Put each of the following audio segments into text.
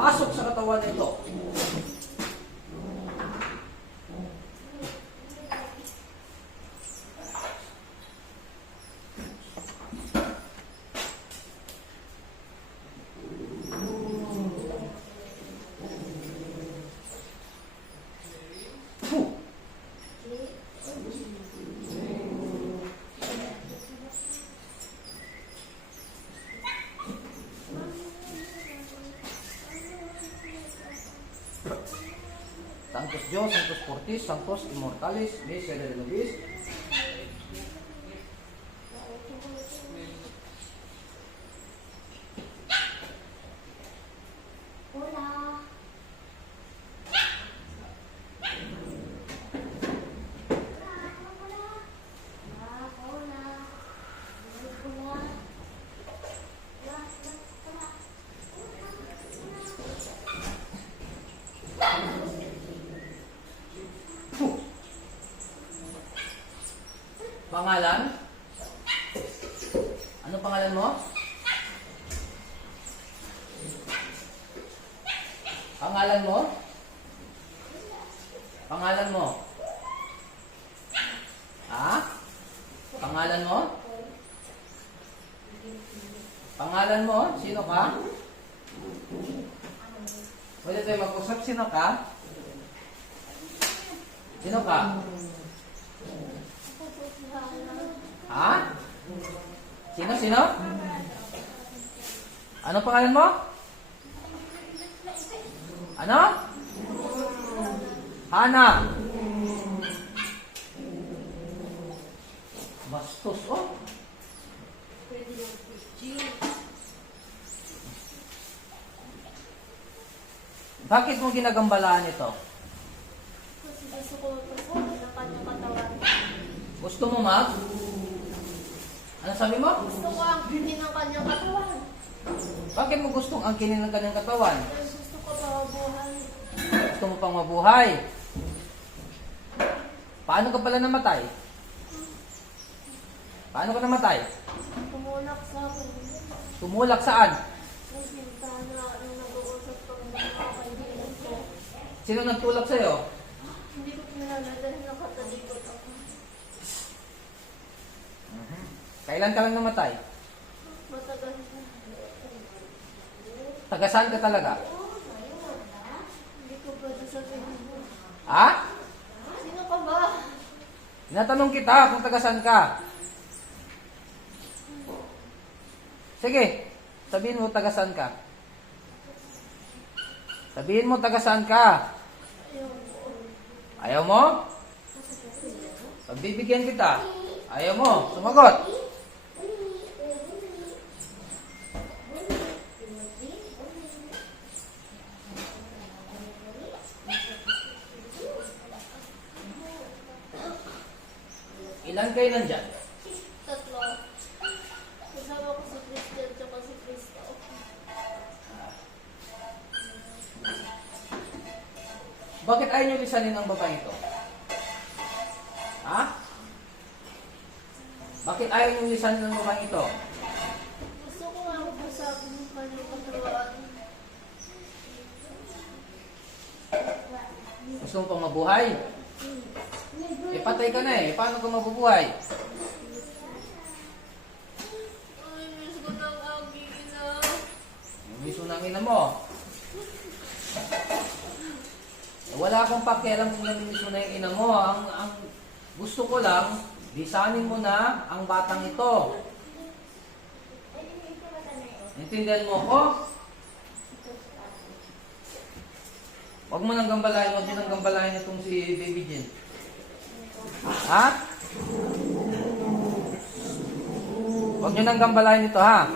Pasok sa katawan nito. Puh. Santos Dios, Santos Fortis, Santos Immortalis, Miserere Nobis. Hola. Puh. Pangalan? Ano pangalan mo? Pangalan mo? Pangalan mo? Ha? Pangalan mo? Pangalan mo? Sino ka? Pwede tayo mag-usap. Sino ka? Sino ka? Ha? Sino, sino? Ano pangalan mo? Ano? Hana. Bastos, oh. Bakit mo ginagambalaan ito? Kasi gusto ko ito ng kanyang katawan. Gusto mo, Mag? Ano sabi mo? Gusto ko ang hindi ng kanyang katawan. Bakit mo gustong angkinin ng kanyang katawan? Gusto ko mabuhay. Gusto mo pang mabuhay? Paano ka pala namatay? Paano ka namatay? Tumulak sa akin. Tumulak saan? Sino nagtulak sa'yo? Hindi ko pinalala dahil nakatalikot ako. Kailan ka lang namatay? Matagal na. Taga saan ka talaga? Hindi ko ba sasabihin mo? Ha? Sino ka ba? Natanong kita kung taga saan ka. Sige, sabihin mo taga saan ka. Sabihin mo taga saan ka. Ayaw mo? Pagbibigyan kita. Ayaw mo? Sumagot. Ilan kayo nandyan? Tatlo. Kasama ko si Christian tsaka si Cristo. Bakit ayaw nyo lisanin ang babae ito? Ha? Bakit ayaw nyo lisanin ang babae ito? Gusto ko nga masabi ng kanyang katawan. Gusto mo pang mabuhay? Eh, patay ka na eh. Paano ka mabubuhay? Ay, miss ko ng aking ina. Mo. Eh, wala akong pakialam kung namimiss na yung ina mo. Ang, ang gusto ko lang, lisanin mo na ang batang ito. Intindihan mo ako? Huwag mo nang gambalain, huwag mo nang gambalain itong si Baby Jen. Ha? Huwag nyo nang gambalain ito, ha?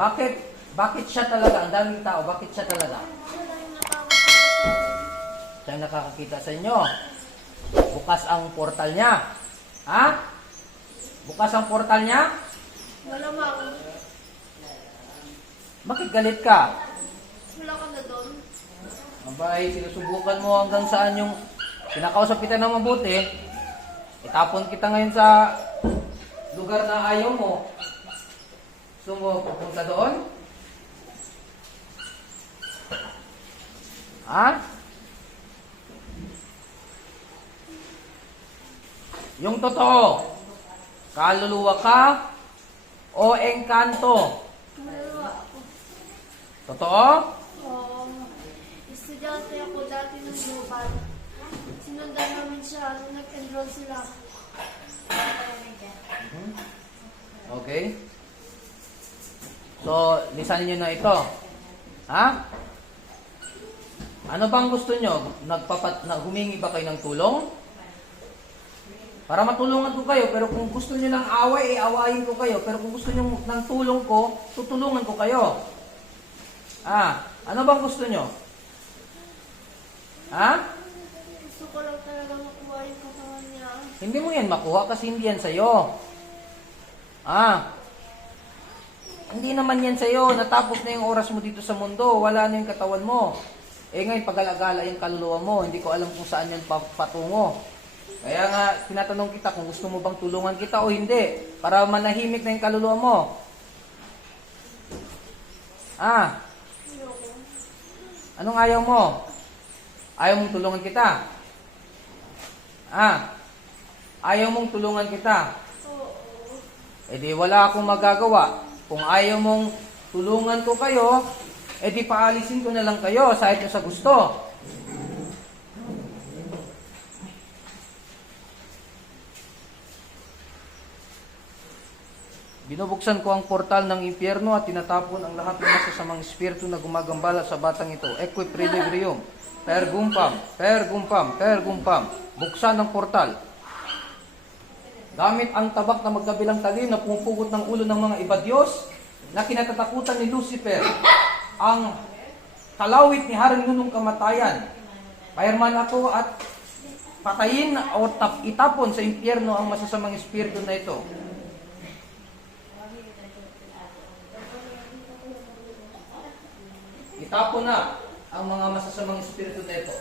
Bakit? Bakit siya talaga? Ang daming tao. Bakit siya talaga? Siya nakakakita sa inyo. Bukas ang portal niya. Ha? Bukas ang portal niya? Malamang. Bakit galit ka? Wala ka na doon. Mabay, sinusubukan mo hanggang saan yung kinakausap kita ng mabuti. Itapon kita ngayon sa lugar na ayaw mo. Gusto mo pupunta doon? Ha? Yung totoo, kaluluwa ka o engkanto? Maluluwa ako. Totoo? Um, estudyante ako dati ng global. Sinundan namin siya nung nag-enroll sila. Okay. So, lisanin nyo na ito. Ha? Ano bang gusto nyo? Nagpapat, na, humingi ba kayo ng tulong? Para matulungan ko kayo, pero kung gusto nyo ng away, eh, awayin ko kayo. Pero kung gusto nyo ng tulong ko, tutulungan ko kayo. Ah, ano bang gusto nyo? Ha? Gusto ko lang talaga makuha yung katawan niya. Hindi mo yan makuha kasi hindi yan sa'yo. Ah. Hindi naman yan sa'yo. Natapos na yung oras mo dito sa mundo. Wala na yung katawan mo. Eh ngayon, pag-alagala yung kaluluwa mo. Hindi ko alam kung saan yan pa- patungo. Kaya nga, tinatanong kita kung gusto mo bang tulungan kita o hindi. Para manahimik na yung kaluluwa mo. Ah. Anong ayaw mo? Ayaw mong tulungan kita? Ah. Ayaw mong tulungan kita? E di wala akong magagawa. Kung ayaw mong tulungan ko kayo, e di paalisin ko na lang kayo sa ito sa gusto. Binubuksan ko ang portal ng impyerno at tinatapon ang lahat ng masasamang espiritu na gumagambala sa batang ito. Equip Redebrium. Per gumpam, per gumpam, per gumpam. Buksan ang portal. Gamit ang tabak na magkabilang tali na pumupugot ng ulo ng mga iba Diyos na kinatatakutan ni Lucifer, ang kalawit ni Haring Nunong Kamatayan. Payarman ako at patayin o tap, itapon sa impyerno ang masasamang espiritu na ito. Itapon na ang mga masasamang espiritu na ito.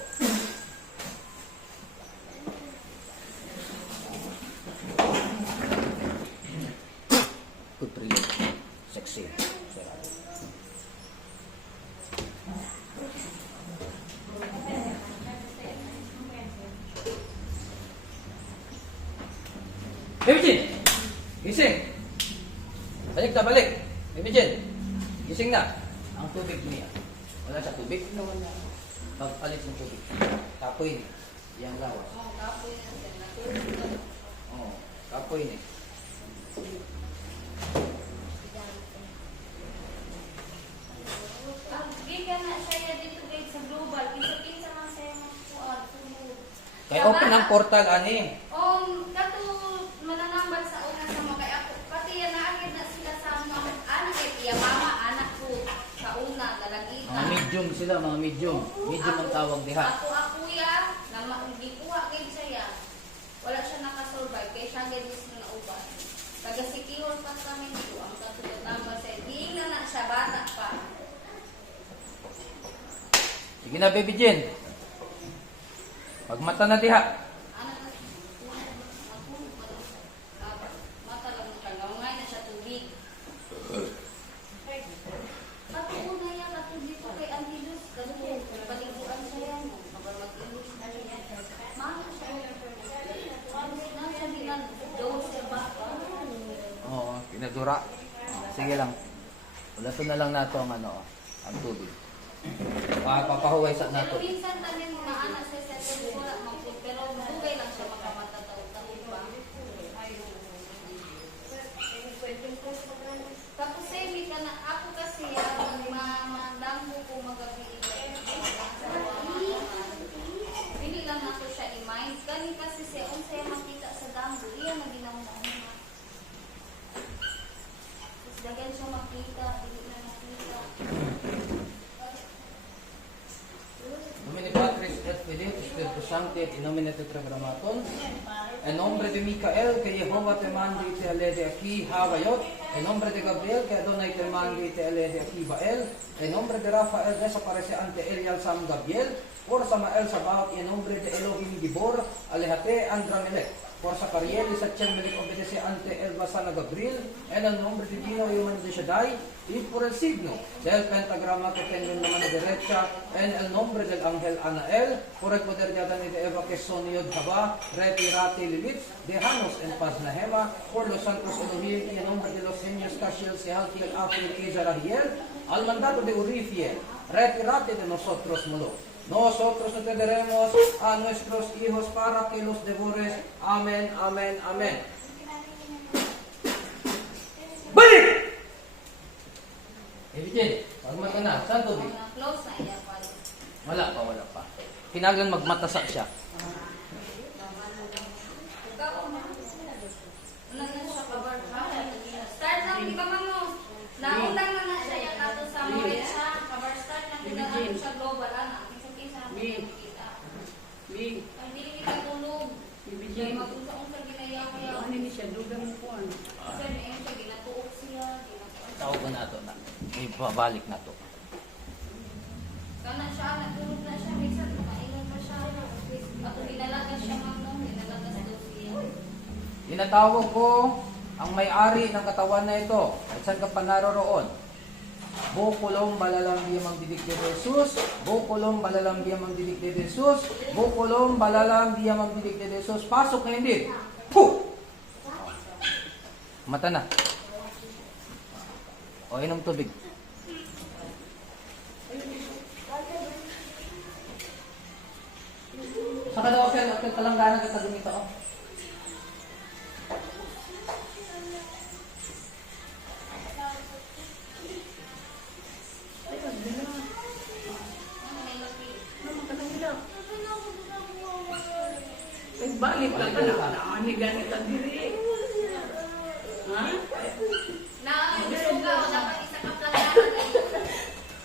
Good. Sexy. Baby Jin! Gising! Balik na, balik! Jin! Gising na! Ang tubig niya. Wala sa tubig? Magpalit ng tubig. Tapoy. Yang lawas. Oo. Tapoy na kinsa-kinsa man siya magkuan tumulog. Kaya open ang portal, ani. Um, kato mananambal sa una sa mga kay ako. Pati yan naagid na sila sa mga anak kay iya mama, anak ko sa una dalagita. Mga medium sila, mga medium. Medium ang tawag diha. Ako ako ya, na hindi kuha kay siya. Wala siya nakasurvive kay siya is na uban. Taga Sikihor pa kami dito ang katulad nambal sa di na na siya bata pa. Sige na, baby Jen. Pagmata na diha. Anak na ako, mata lang siya, ngawangay na siya tubig. Patuon na yan, ato dito kay Angelus, kasi paliguan siya yan. Kapag mag-ilus na siya yan. Mahal siya. Nasa bilang, doon siya ba? Oo, pinadura. Sige lang. Ulato na lang nato ang ano, ang tubig. Pa papahuway sa Pero nato. minsan tanin mga anak sa sa wala magpud, pero dugay lang siya makamatataw-taw ba? Tapos semi ka na, ako kasi ang mamandambo ko magabi Dili lang ako siya i-mind. Kani kasi siya, kung Spiritus Sancti, et in nomine Tetragrammaton. En nombre de Micael, que Jehová te mande y te ale de aquí, Havayot. En nombre de Gabriel, que Adonai te mande y te ale de aquí, Bael. En nombre de Rafael, desaparece ante él y al Sam Gabriel. Por Samael Sabaoth, y en nombre de Elohim Gibor, alejate Andramelech. Por Zacariel y Sachem Melech obedece ante el Basana Gabriel, en el nombre divino y humano de Shaddai, y por el signo. Del pentagrama que tengo en la derecha, en el nombre del ángel Anael, por el poder de Adán y de Eva que son Yod Haba, retirate Lilith, déjanos en paz Nehema, por los santos Elohim y en nombre de los genios Kashiel, Sehaltiel, Afil y Zarahiel, al mandato de Urifiel, retirate de nosotros, Molo. Nosotros no te daremos a nuestros hijos para que los devores. Amén, amén, amén. Balik! Eh, Vijay, magmata na. Saan to. Wala pa, wala pa. Kinaglan magmatasa siya. Start na, di ba mamo? Nauna na na siya yung ato sa mga siya. Cover start na, di na ano siya global, ana. Kisa-kisa na kita. Big, Ang dili kita tulog. Kaya bibigyan mo. mag-unsa-unsa ginayaw-yaw. Ano ni siya, dugang mo kuhan. Kasi may siya ginatuok siya. ginatuok. Tawag ko na to na. May babalik na to. Kana siya, natulog na siya. Minsan, kumainom pa siya. Ako dinalagas siya, ma'am, no? Dinalagas daw siya. Tinatawag ko ang may-ari ng katawan na ito. At saan ka pa naroroon? Bukulong balalambi magdidig de Jesus. Bukulong balalambi magdidig de Jesus. Bukulong balalambi magdidig de Jesus. Pasok na hindi. Puh! Mata na. O, inom tubig. Saka daw, sir, at kalangganan ka. Ay, pagdala. Naman ka ka ka na. Naani ganit ang diri. Ha? Na, gusto ka, dapat isa ka planahan.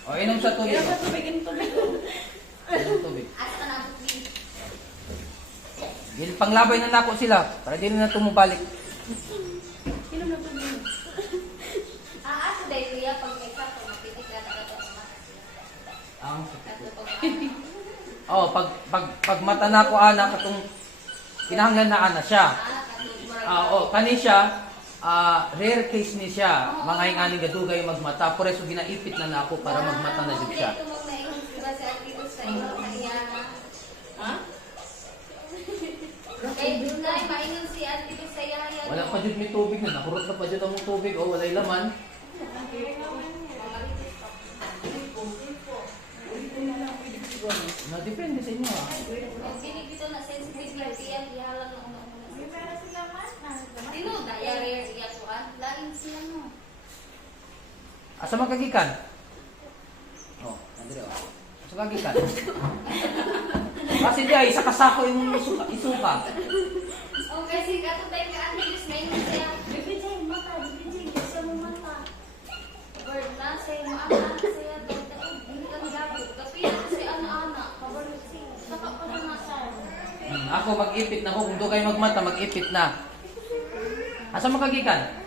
O, inom sa tubig. O. sa tubig. Inom tubig. Bukli. Dil panglabay na nako sila para dili na tumubalik. Inom na tubig. Ah, asa dahil kuya, pag eksakto, mapitik ka na pag Oh, pag pag pag mata na ko ana katong kinahanglan na ana siya. Ah, oh, kani siya ah, rare case ni siya. Mga ingani gadugay magmata, por eso ginaipit na nako para magmata na jud siya. Tumog na yung diba sa Artitus sa iyo, sa iya. Ha? Kay Dunay, maingon si Artitus sa iya. yan. Wala pa jud mi tubig na nakurot na pa jud ang tubig oh, walay laman. Na depende sa inyo. ah. Binibito na sensitivity yan, ihalang na una-una. Sino? Diarrhea, iya ko ah. Lain siya no. Asa man kagikan? Oh, andre oh. Asa kagikan? Kasi di ay sa kasako yung isuka. isuka. Oh, kasi kato tayo ka Artitus, maingon siya. Bibigay, mata, bibigay, gusto mo mata. Word na, say mo ana, saya daw tayo. Hindi kami gabot. Kapila kasi ana-ana. Kabalot siya. Saka pa na nasa. Hmm, ako mag-ipit na ko. Kung doon kayo magmata, mag-ipit na. Asa man kagikan?